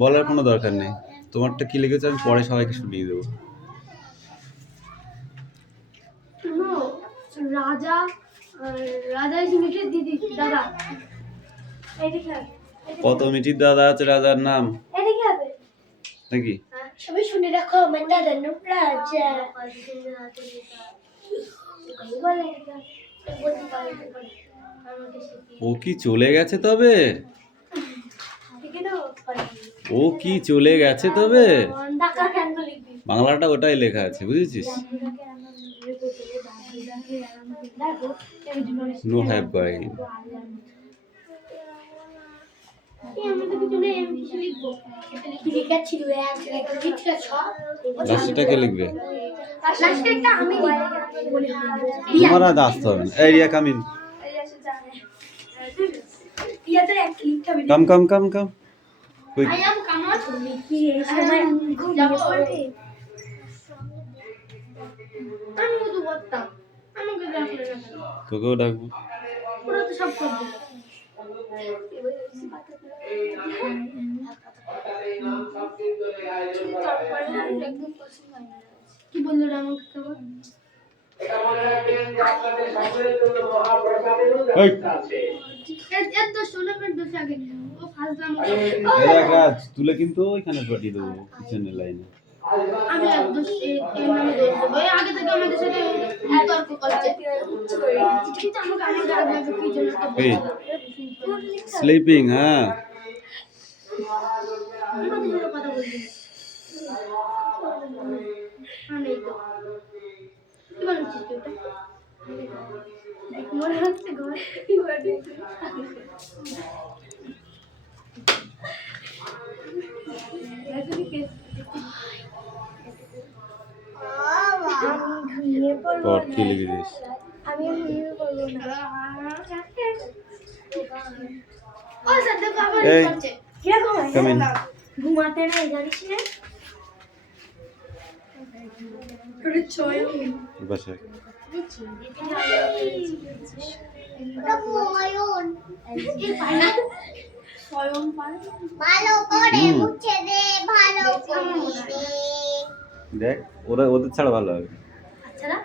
বলার কোনো দরকার নেই, তোমারটা কি লিখেছো আমি পরে সবাইকে শুনিয়ে দেবো। রাজা রাজা মিঠির দিদি দাদা। কত মিঠির দাদা আছে রাজার নাম নাকি? সবাই শুনে রাখো, আমার দাদার নাম রাজা। ও কি চলে গেছে তবে? ও কি চলে গেছে তবে? বাংলাটা ওটাই লেখা আছে, বুঝেছিস? নো হ্যাভ গাইন। লাস্টটা লিখবে? তোমার আর আসতে হবে না। এই Riya come in. Come come come come. Quick. তোকেও ডাকবো। কি বললো আমাকে খবর? তুলে কিন্তু ওইখানে পাঠিয়ে দেবো কিচেনের লাইনে। আমি আগে থেকে আমাদের সাথে তর্ক করছে। স্লিপিং, হ্যাঁ মনে হচ্ছে ঘর কি লিখেছিস? আমি ঘুমিয়ে পড়বো না। ও স্যার দেখো আবার করছে। কিরকম হয়? ঘুমাতে না জানিস না? তোর ছয় বসে। ওটা ময়ূর। এই পায়না স্বয়ং পায়। ভালো করে মুছে দে, ভালো করে দে। দেখ ওদের ছাড়া ভালো হবে। আচ্ছা না?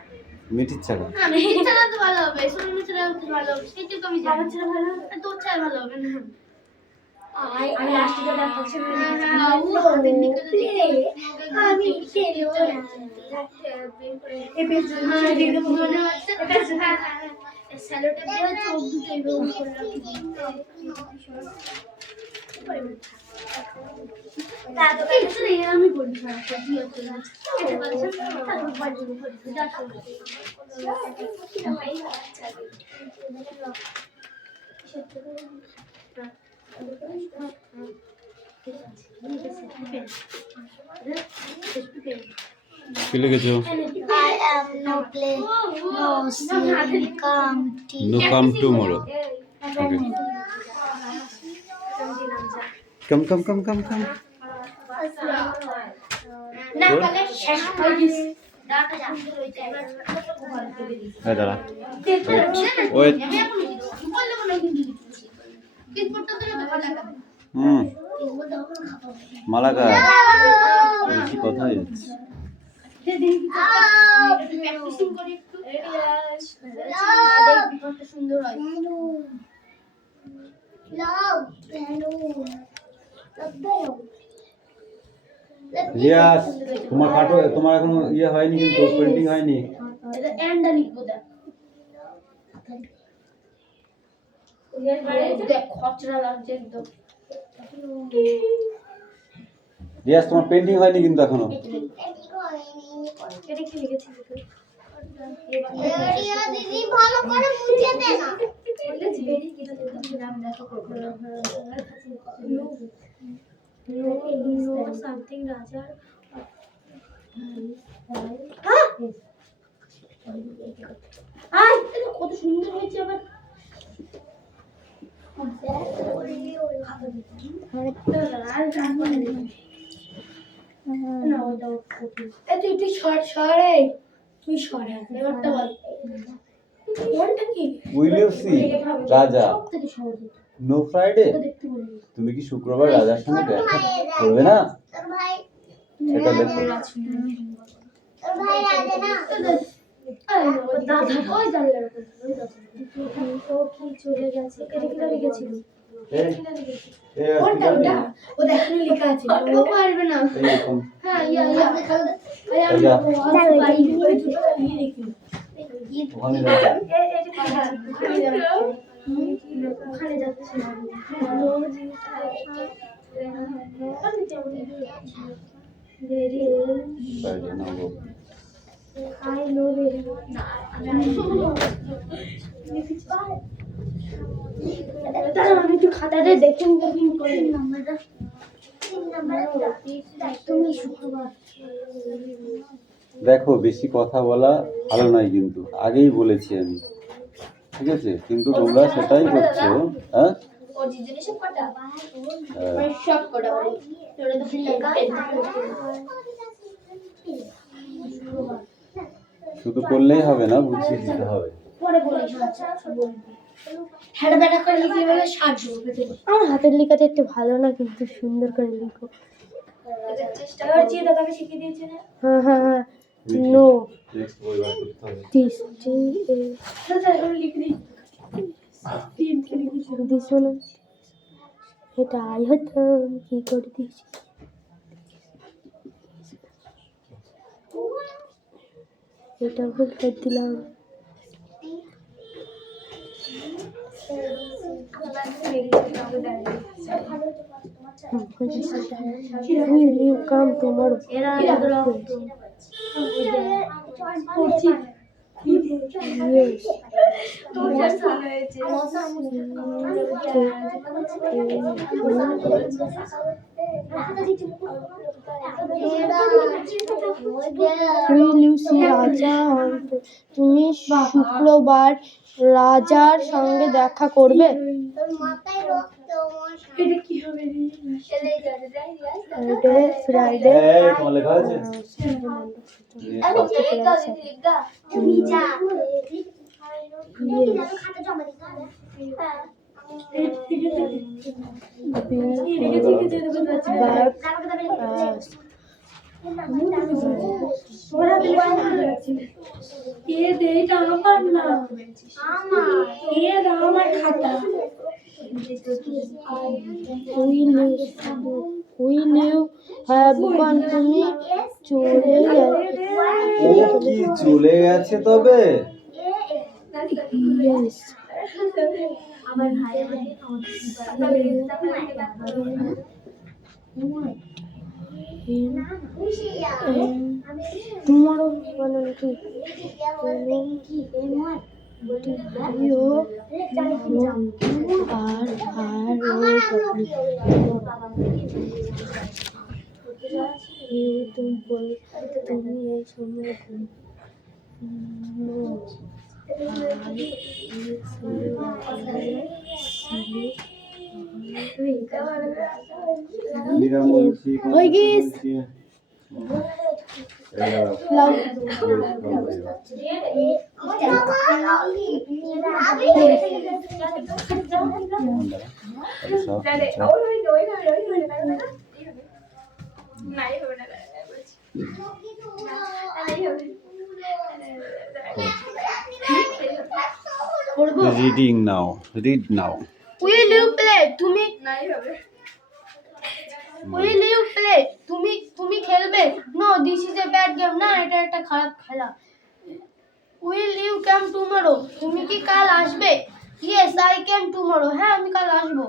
মিঠির ছাড়া। হ্যাঁ মিঠির ছাড়া তো ভালো হবে, সুরমি ছাড়া তো ভালো হবে। সেটাই তো আমি জানি। আমার ছাড়া ভালো হবে? তোর ছাড়া ভালো হবে না। আমি লাস্টে যেটা করছি আমি খেলবো না। এই পেজ দিয়ে দেবো মনে হচ্ছে। স্যালোটা দিয়ে চোখ দুটো এভাবে করে রাখি। দাদু কিছু নেই, আমি বলি না কি হচ্ছে না এটা বলছ তারপর বাড়ি করে যা করবে এটা ভাই আচ্ছা কি লিখেছো? I am no play no see come tomorrow. Okay. Come. না কালে শেষ হয়ে গেছে ডাটা জানতে হইছে এবার এই দাঁড়া ওই আমি এখন বললে বলে কিন্তু দিচ্ছি কিনপটটা ধরে দেখা লাগা মালাকা বেশি কথাই হচ্ছে। প্র্যাকটিসিং করে একটু দেখবি সুন্দর হয়। রিয়াজ তোমার এখনো ইয়ে হয়নি, কিন্তু পেন্টিং হয়নি। এটা এন্ডা লিখবো দেখ দেখ খচরা লাগছে একদম। রিয়াজ তোমার পেন্টিং হয়নি কিন্তু এখনো। এটা কি লিখেছিস তুই? রিয়া দিদি ভালো করে মুছে দে না। বলেছি বেরি কি তো নাম দেখো করব না। নো সামথিং রাজা। হ্যাঁ আই এটা কত সুন্দর হয়েছে আবার। তুই সরে তুই সরে ব্যাপারটা বল কোনটা কি উইল ইউ সি রাজা নো ফ্রাইডে? দেখতে বলি তুমি কি শুক্রবার রাজার সঙ্গে দেখা করবে না? এটা দেখো। চলে গেছে এটা কি লিখেছিল এই, এই কোনটা ওটা ও দেখো লেখা আছে ও পারবে না এইরকম। হ্যাঁ ইয়া এই যা, ওখানে যাও। ওখানে যাচ্ছে ফ্রাইডে না গো। I know very দাঁড়াও আমি একটু খাতাটা দেখে করে নাম্বারটা তুমি শুক্রবার দেখো, বেশি কথা বলা ভালো নয় কিন্তু, আগেই বলেছি আমি, ঠিক আছে? কিন্তু তোমরা সেটাই করছো। হ্যাঁ, হ্যাঁ। সব কটা তোরা তো শুধু করলেই হবে না, বুঝিয়ে দিতে হবে। পরে বলিস হেডব্যাটা করে লিখে বলে 60 আমার হাতের লেখাটা একটু ভালো না কিন্তু সুন্দর করে লিখো চেষ্টা করছি দাদা আমি শিখিয়ে দিয়েছি না হ্যাঁ হ্যাঁ হ্যাঁ নো নেক্সট বই বার করতে হবে। দিস দাদা আমি লিখে দিই তিন লিখে দিস না এটা আই হতো কি করে দিয়েছি এটা ভুল করে দিলাম Will you come tomorrow? Yes. Will you see রাজা? তুমি শুক্রবার রাজার সঙ্গে দেখা করবে? ফ্রাইডে এই, তোমার লেখা আছে? Will you have fun? তুমি চলে ও কি চলে গেছে তবে? Yes. Tomorrow মানে কি? তুমি এই সময় হয়ে গেছে reading now, read now. Will you play? তুমি Will you play? তুমি খেলবে? No, this is a bad game. না, এটা একটা খারাপ খেলা। Will you come tomorrow? তুমি কি কাল আসবে? Yes, I come tomorrow. হ্যাঁ, আমি কাল আসবো।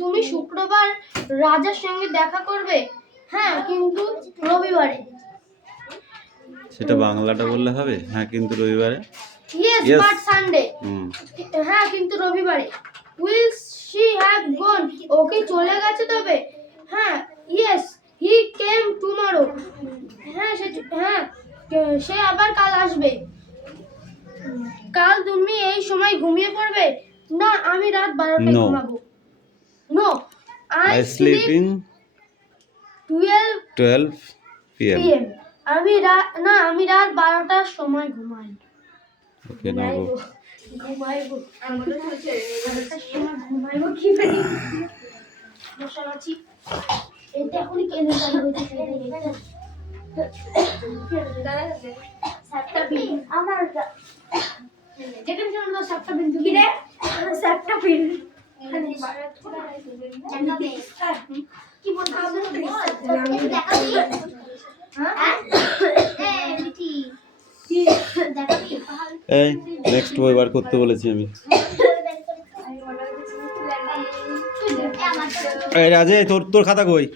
তুমি শুক্রবার রাজার সঙ্গে দেখা করবে? হ্যাঁ, কিন্তু রবিবারে। সেটা বাংলাটা বললে হবে? হ্যাঁ, কিন্তু রবিবারে। Yes, Yes. but Sunday. হ্যাঁ, কিন্তু রবিবারে। Will she have gone? ওকে চলে গেছে তবে? হ্যাঁ, yes, he came tomorrow. হ্যাঁ, সে আবার কাল আসবে। কাল তুমি এই সময় ঘুমিয়ে পড়বে? না, আমি রাত 12টায় No. ঘুমাবো। No, I I sleep in 12 PM. PM. আমি রাত 12টার সময় ঘুমাই। Okay, now go. ঘুমাইবো ঘুমাইবো কি করি বসে আছি এটা এখনই কেন চালু হয়েছে সাতটা বিল আমার যেখানে আমরা সাতটা বিল কি রে সাতটা বিল কি বলছো আমি দেখাবি হ্যাঁ এই মিঠি কি দেখাবি এই নেক্সট বই বার করতে বলেছি আমি। এই রাজে তোর তোর খাতা কই?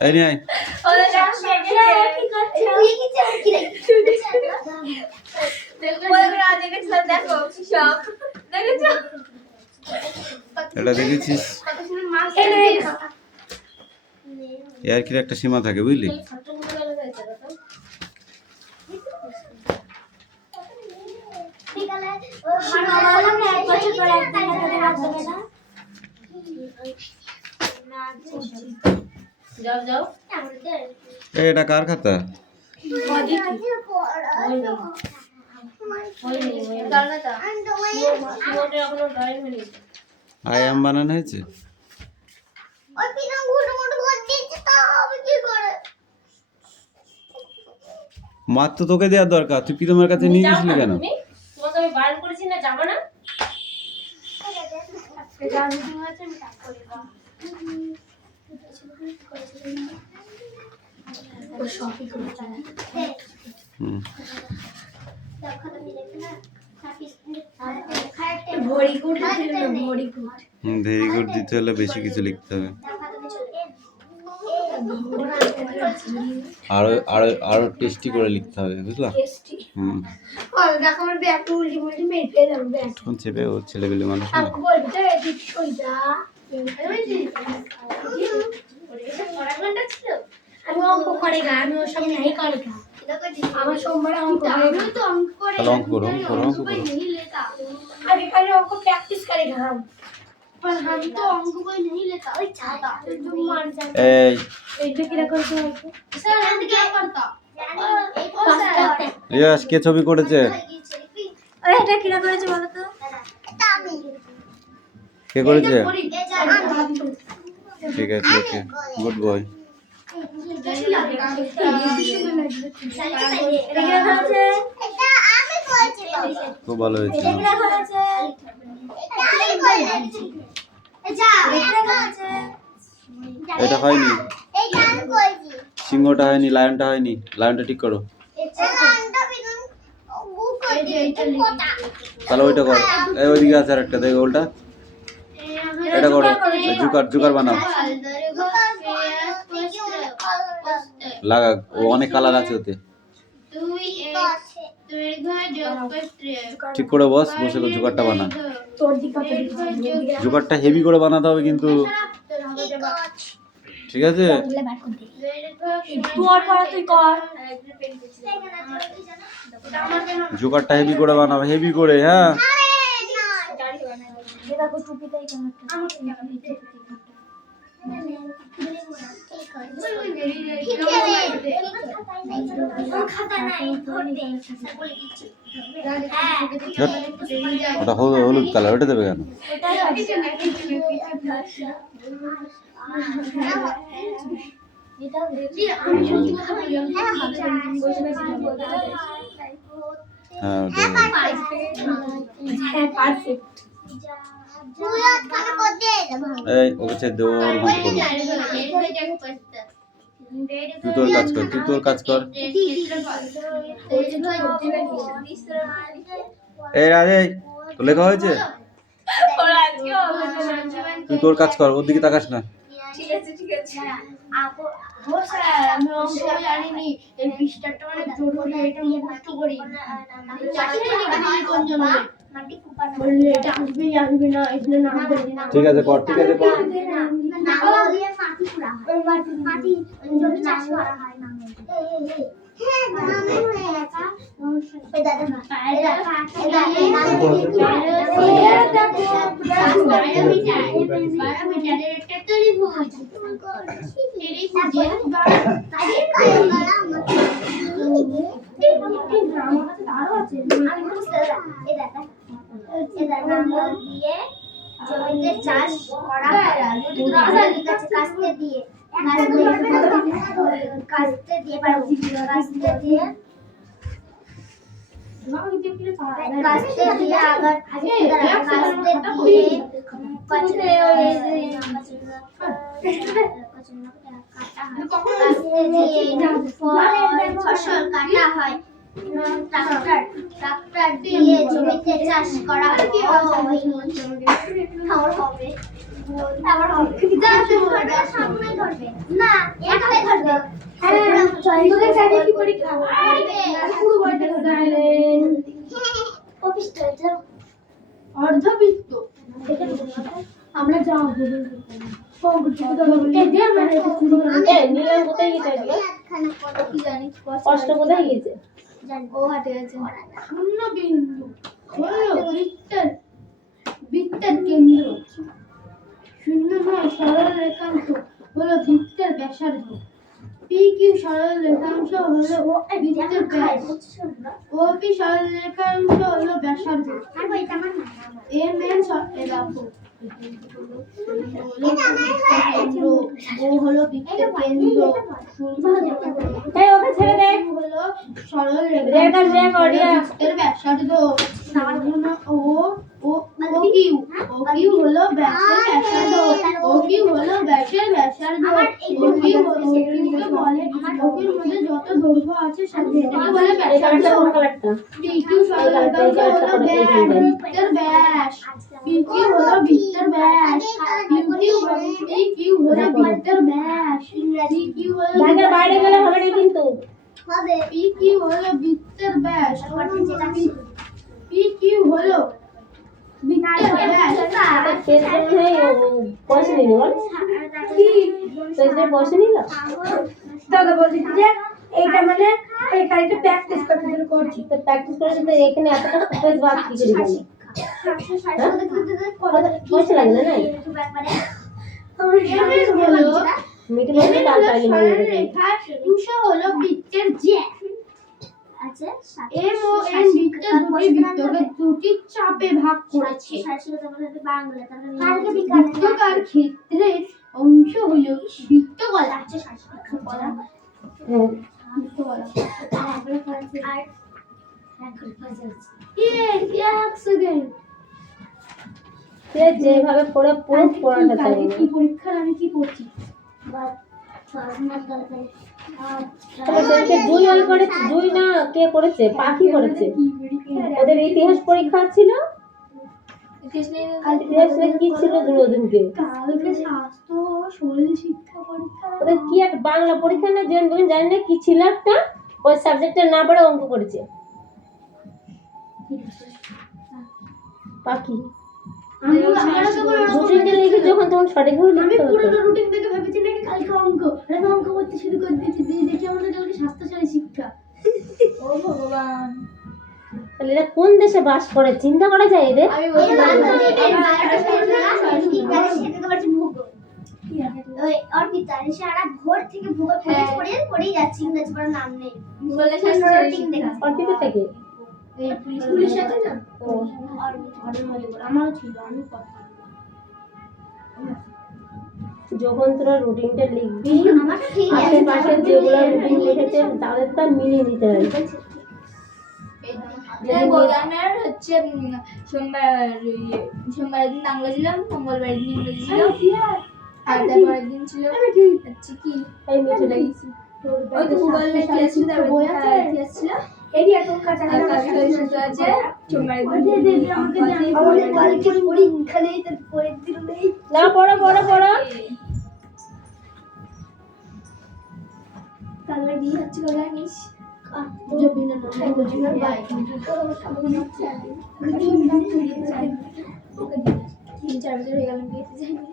এই নিয়ে আয়। এটা দেখেছিস এর কি একটা সীমা থাকে বুঝলি? এটা কার খাতা? আয়াম বানানো হয়েছে। মার তো তোকে দেওয়ার দরকার, তুই প্রীতমের কাছে নিয়ে গেছিলি কেন? তোমাকে আমি বারণ করেছি না, যাবো না। হুম। ভেরি গুড দিতে হলে বেশি কিছু লিখতে হবে, আরো আরো আরো টেস্টি করে লিখতে হবে, বুঝলা? হুম। তখন চেপে ও ছেলেবেলে মানুষ না। আমি অঙ্ক করে গা, আমি ওর সামনে নাই করে গা। আমার সোমবার অঙ্ক হয় না। তাহলে অঙ্ক করো, অঙ্ক করো, অঙ্ক করো। আগে খালি অঙ্ক প্র্যাকটিস করে গা। पर हम तो अंक कोई नहीं लेता ओए चाहता जो मार जाता এই এইটা কি করতে হবে স্যার আমি কি করতা রিয়াজ কে ছবি করেছে? ওই এটা কি করেছে বলো তো? এটা আমি। কে করেছে? ঠিক আছে, ওকে, গুড বয়। খুব ভালো হয়েছে। এটা হয়নি, সিংহটা হয়নি, লায়নটা হয়নি, লায়নটা ঠিক করো। তাহলে ওইটা করো, এই ওইদিকে আছে আরেকটা, দেখো ওলটা, এটা করো, জুকার জুকার বানাও, লাগা, ও অনেক কালার আছে ওতে। ঠিক করে বস, বসে জুকারটা বানা। জুকারটা হেভি করে বানাতে হবে কিন্তু, ঠিক আছে? জুকারটা হেভি করে বানাবে, হেভি করে, হ্যাঁ। ওটা হলুদ কালার, ওটা দেবে কেন? হ্যাঁ এই ওকে ছেড়ে দে, ওর মতো করো। তুই তোর কাজ কর, তুই তোর কাজ কর। এই রাজে তো লেখা হয়েছে, তুই তোর কাজ কর, ওর দিকে তাকাস না। ঠিক আছে, ঠিক আছে। ও স্যার আমি অঙ্ক জানিনি, এই পৃষ্ঠাটা অনেক জরুরি, এটা মুখস্থ করি। বললে এটা আসবে আসবে না, এগুলো না আসবে না। ঠিক আছে কর, ঠিক আছে কর। আরো আছে লাঙল দিয়ে জমিতে চাষ করা হয়। কাস্তে দিয়ে কাস্তে দিয়ে ফসল কাটা হয়। ট্রাক্টর দিয়ে জমিতে চাষ করা হয়। সামনে ধরবে না, একটাই ধরবে। অর্ধবৃত্ত আমরা যাও নিলাম কোথায় গেছে আজকে? কষ্ট কোথায় গেছে? শূন্য বিন্দু হলো বৃত্তের কেন্দ্র। শূন্য নয় সরল রেখাংশ হলো বৃত্তের ব্যাসার্ধ। পি কিউ সরল রেখাংশ হলো বৃত্তের ব্যাস। ও পি সরল রেখাংশ হলো ব্যাসার্ধ। এম এন রাখো। ও হলো বৃত্তের কেন্দ্র। এই ওকে ছেড়ে দে। হলো সরল রেখা বৃত্তের ব্যাসার্ধ। ও কিউ হলো ব্যাসের ব্যাসার্ধ। ও কিউ হলো ব্যাসের ব্যাসার্ধ। ও কিউ বলে ওকির মধ্যে যত দৈর্ঘ্য আছে সেটাকে বলে ব্যাসার্ধ। পি কিউ সরল রেখাংশ হলো বৃত্তের ব্যাস। পি কিউ হলো বৃত্তের ব্যাস। পি কিউ হলো বৃত্তের ব্যাস। পি কিউ হলো ঢাকার বাইরে গেলে হবে না কিন্তু। পি কিউ হলো বৃত্তের ব্যাস। পি কিউ হলো বৃত্তের ব্যাস। পয়সা নিল বল, পয়সা নিল। দাদা বলছি যে এইটা মানে এই কাজটা প্র্যাকটিস করছি। তো প্র্যাকটিস করে তো এখানে এতটা ফুটেজ ভাব কি করে গেল? পয়সা লাগবে না? মিটিং এ তার পাইলে মারি দেবে। রেখা 200 হলো বৃত্তের জ্যা। এম ও এন বৃত্তের দুটি চাপে ভাগ করেছে। বৃত্তাকার ক্ষেত্রের অংশ হলো বৃত্তকলা। এক সেকেন্ড। যেভাবে পড়ে পুরো পড়াটা চাই। কি পরীক্ষার আমি কি পড়ছি? দুই ওই করেছে, দুই না কে করেছে? পাখি করেছে। ওদের ইতিহাস পরীক্ষা ছিল। ইতিহাসে কি ছিল দুদিনকে? কালকে স্বাস্থ্য শরীর শিক্ষা পরীক্ষা। ওদের কি একটা বাংলা পরীক্ষা না যে দুদিন জানি না কি ছিল একটা, ওই সাবজেক্টটা না পড়ে অঙ্ক করেছে। পাখি রুটিনটা লিখে যখন তখন সঠিকভাবে আমি লিখতে পুরো হতো। রুটিন থেকে ভেবেছি নাকি কালকে অঙ্ক, আমি অঙ্ক করতে শুরু করে দিয়েছি। দেখি আমাদের কালকে স্বাস্থ্যশালী শিক্ষা। ও ভগবান, তাহলে এরা কোন দেশে বাস করে চিন্তা করা যায় এদের? আমি বলছি ভোর থেকে ভূগোল পড়েই যাচ্ছে, ইংরেজি পড়ার নাম নেই। অর্পিতা থেকে পুলিশ আছে না, ও আমারও ছিল। আমি যখন তোরা রুটিনটা লিখবি আমারটা ঠিক আছে। আশেপাশে যেগুলো রুটিন লিখেছে তাদের তা মিলিয়ে নিতে হবে। আমার হচ্ছে সোমবার দিন বাংলা ছিলাম, মঙ্গলবার দিন ইংরেজি ছিল, আর তারপরের দিন ছিল হচ্ছে কি এই মিঠে লাগিয়েছি ওই তো ভূগোলের ক্লাস ছিল, তারপর ইতিহাস ছিল। এডি এখন কাছাকাছি আছে সোমবার দিন আমাদের কালকে পরীক্ষা নেই, তারপরের দিন নেই। না পড়ো পড়ো পড়ো। কালকে বিয়ে হচ্ছে কবে জানিস? জবিনা না জবিনা বাই তিন চার বছর হয়ে গেল বিয়েতে যাইনি।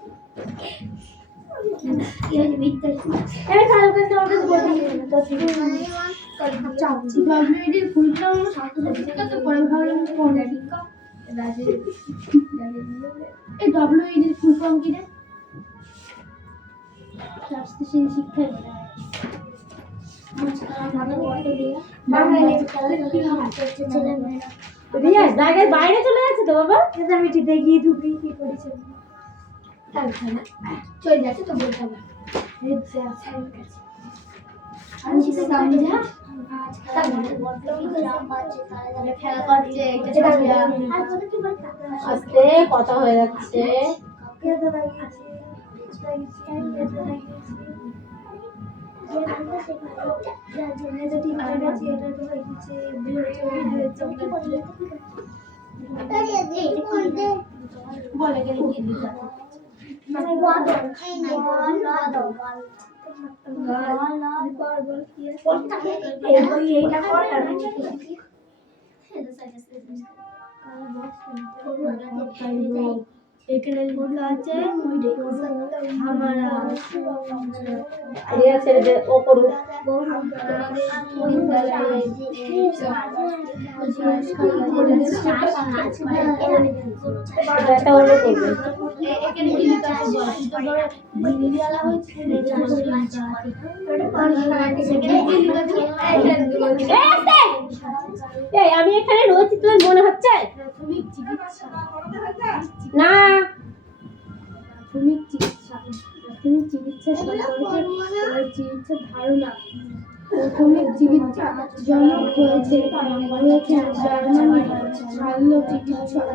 শিক্ষা রিয়া জায়গায় বাইরে চলে যাচ্ছে তো বাবা। চেঁচামেচিতে গিয়ে ঢুকি কি করেছে চলে যাচ্ছে তো বলতে হবে আস্তে কথা হয়ে যাচ্ছে। বলে গেলে কি দিতে এখানে লেখা আছে রিয়া ছেড়ে দে, ও করুক। এটা হলো করবে। এখানে কি লেখা আছে বল তো দিনওয়ালা হচ্ছে এই আমি এখানে রয়েছি তোর মনে হচ্ছে প্রাথমিক চিকিৎসা না? প্রাথমিক চিকিৎসা সম্পর্কে চিকিৎসার ধারণা প্রাথমিক চিকিৎসা জনক হয়েছেন জার্মানি শল্য চিকিৎসক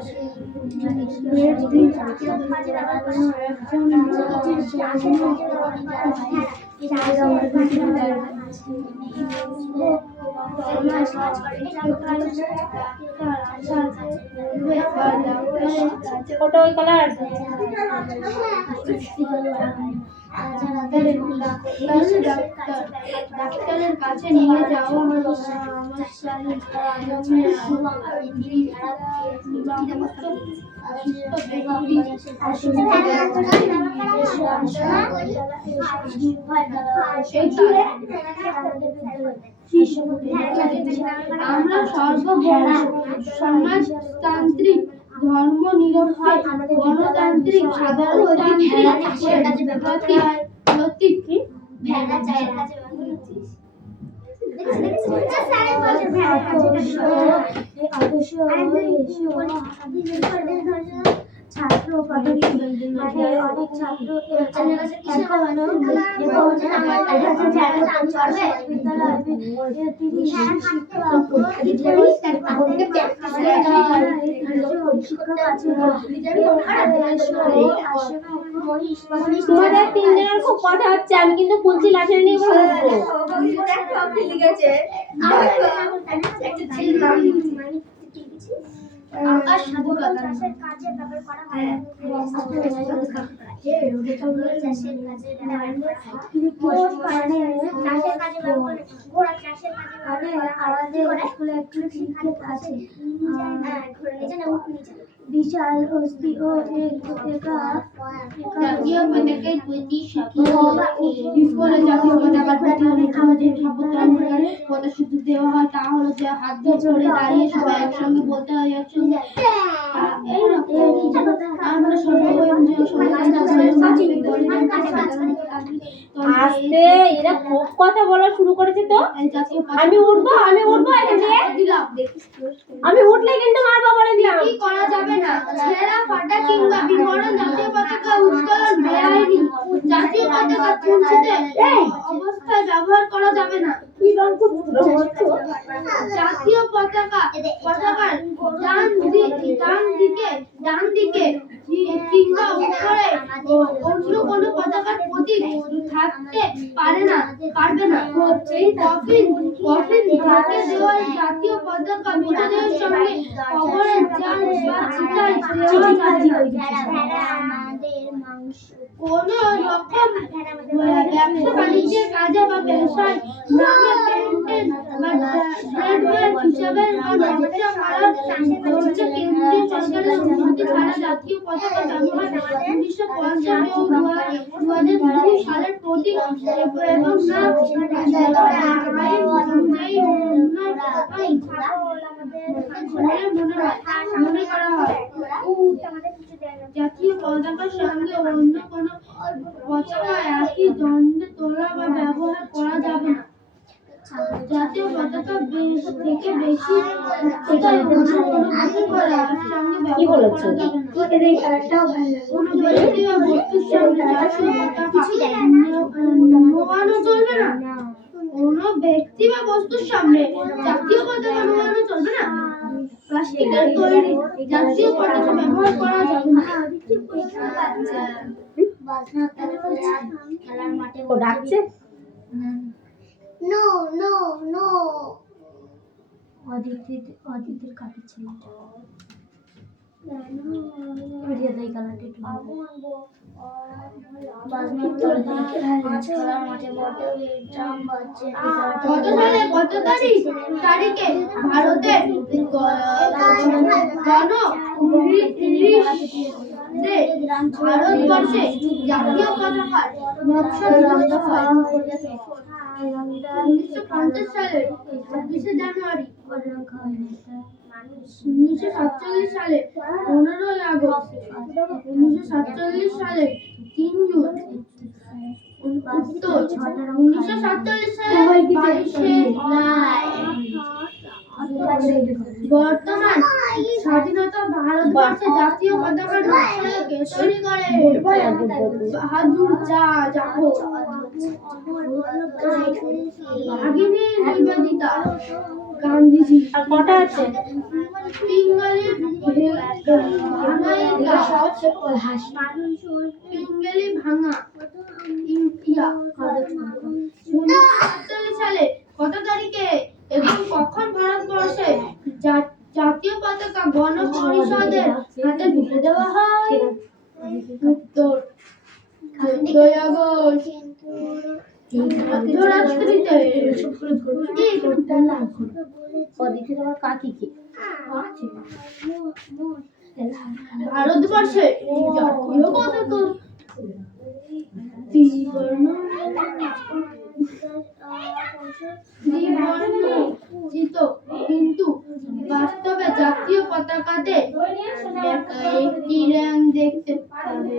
ফটো ওই কালার ডাক্তারের কাছে নিয়ে যাওয়া হলো আমরা সমাজতান্ত্রিক ধর্ম নিরপেক্ষ গণতান্ত্রিক সাধারণতান্ত্রিক ছাত্র পদ্ধতি মানে অনেক ছাত্র তোমাদের তিনজনের খুব কথা হচ্ছে, আমি কিন্তু কুঞ্চি লাঠি নিয়ে বলবো। আকাশ সাধুকতা কাজের ব্যাপার করা হয় চাষের কাজে আমাদের স্কুলে একটু শিক্ষক আছে বিশাল অস্থি ও জাতীয় পতাকার প্রতি স্কুলে জাতীয় পতাকার প্রতি আমাদের কত শুধু দেওয়া হয় তা হলো যে হাত দিয়ে চড়ে দাঁড়িয়ে সবাই একসঙ্গে বলতে হয় একসঙ্গে আমরা আস্তে এরা খুব কথা বলা শুরু করেছে তো। আমি উঠবো এখান থেকে, আমি উঠলে কিন্তু মারবো বলে দিলাম। কি করা যাবে না ছেঁড়া ফাটা কিংবা বিবরণ জাতীয় পতাকা উত্তোলন বেআইনি জাতীয় পতাকা কুঞ্চিতে অবস্থায় ব্যবহার করা যাবে না। জাতীয় পতাকার ডান দিকে কিংবা উপরে অন্য কোনো পতাকার প্রতীক থাকতে পারবে না। কফিন ঢাকে দেওয়া জাতীয় পতাকা মৃতদেহের সঙ্গে কবরের চাল বা চিতায় কোন রকম ব্যবসা বাণিজ্যের কাজে বা ব্যবসায় নামে পেটেন্ট বা ট্রেডমার্ক হিসাবে বা ব্যবসা করার জন্য কেন্দ্রীয় সরকারের অনুমতি ছাড়া জাতীয় পতাকা ব্যবহার 1950 ও 2002 সালের প্রতীক এবং না মনে করা হয়। জাতীয় পতাকার সঙ্গে অন্য কোনো পতাকা একই দণ্ডে তোলা বা ব্যবহার করা যাবে না। জাতীয় পতাকা থেকে বেশি কোথায় অনুভূতি করা সামনে কি বলেছো? এই কালারটাও ভালো লাগে। কোনো ব্যক্তি বা বস্তুর সামনে জাতীয় পতাকা নোয়ানো চলবে না। কোনো ব্যক্তি বা বস্তুর সামনে জাতীয় পতাকা নোয়ানো চলবে না। প্লাস্টিকের তৈরি জাতীয় পতাকা ব্যবহার করা যাবে না। খেলার মাঠে ও ডাকছে? নো নো নো অদিতির কাছে ছিল কত সালে কত তারিখে ভারতের ভারতবর্ষে জাতীয় পতাকার নকশা দিবস হয় 1950 সালের 26শে জানুয়ারি, 1947 সালে 15ই আগস্ট, 1947 সালে 3 জুন, 1947 সালে 22শে বর্তমান স্বাধীনতা ভারতবর্ষে জাতীয় পতাকার নকশাকে তৈরি করে বাহাদুর জাফর, ভাগিনী নিবেদিতা, গান্ধীজি। আর কটা আছে? পিঙ্গলি ভাঙা ইয়া 1947 সালে কত তারিখে এবং কখন ভারতবর্ষে জাতীয় পতাকা গণপরিষদের হাতে তুলে দেওয়া হয়? উত্তর 14ই আগস্ট। মধ্যরাত্রিতে অদিতির আবার কাকি কি? ভারতবর্ষে জাতীয় পতাকা ত্রিবর্ণিত, কিন্তু বাস্তবে জাতীয় পতাকাতে একটি রং দেখতে পাবে।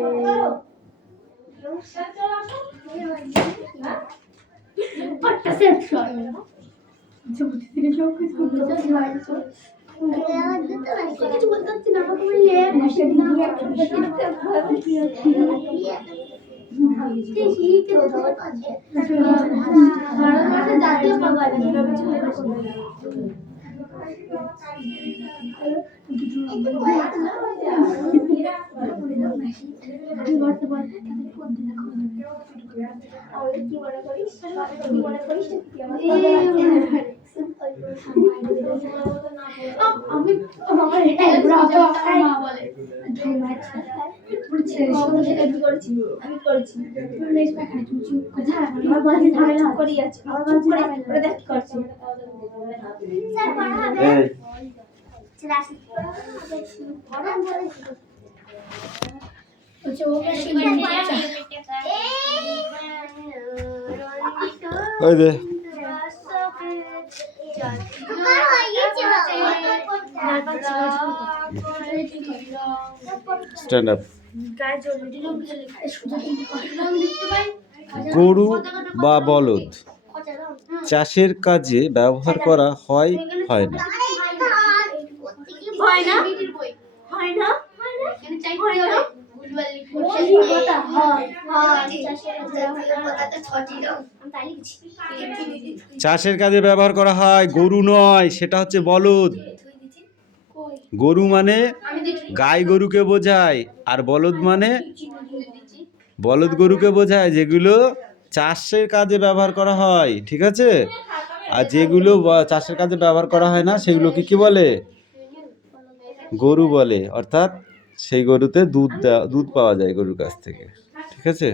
কিছু বলতে পারছি না, আমাকে বললে ভারতবর্ষের জাতীয় পতাকা আমি আমার এটা মা বলে আমি করেছি আমার বাড়ি ঝামেলা করেই আছে। আমার বাড়ি করে দেখ কি করছে। স্যার পড়াবে এই ওই দে স্ট্যান্ড আপ। গরু বা বলদ চাষের কাজে ব্যবহার করা হয় হয় না? হয় না? হয় না? চাষের কাজে ব্যবহার করা হয়, গরু নয়, সেটা হচ্ছে বলদ। গরু মানে গাই গরুকে বোঝায়, আর বলদ মানে বলদ গরুকে বোঝায় যেগুলো চাষের কাজে ব্যবহার করা হয়, ঠিক আছে? আর যেগুলো চাষের কাজে ব্যবহার করা হয় না সেগুলোকে কি বলে? গরু বলে। অর্থাৎ সেই গরুতে দুধ পাওয়া যায় গরুর কাছ থেকে, ঠিক আছে?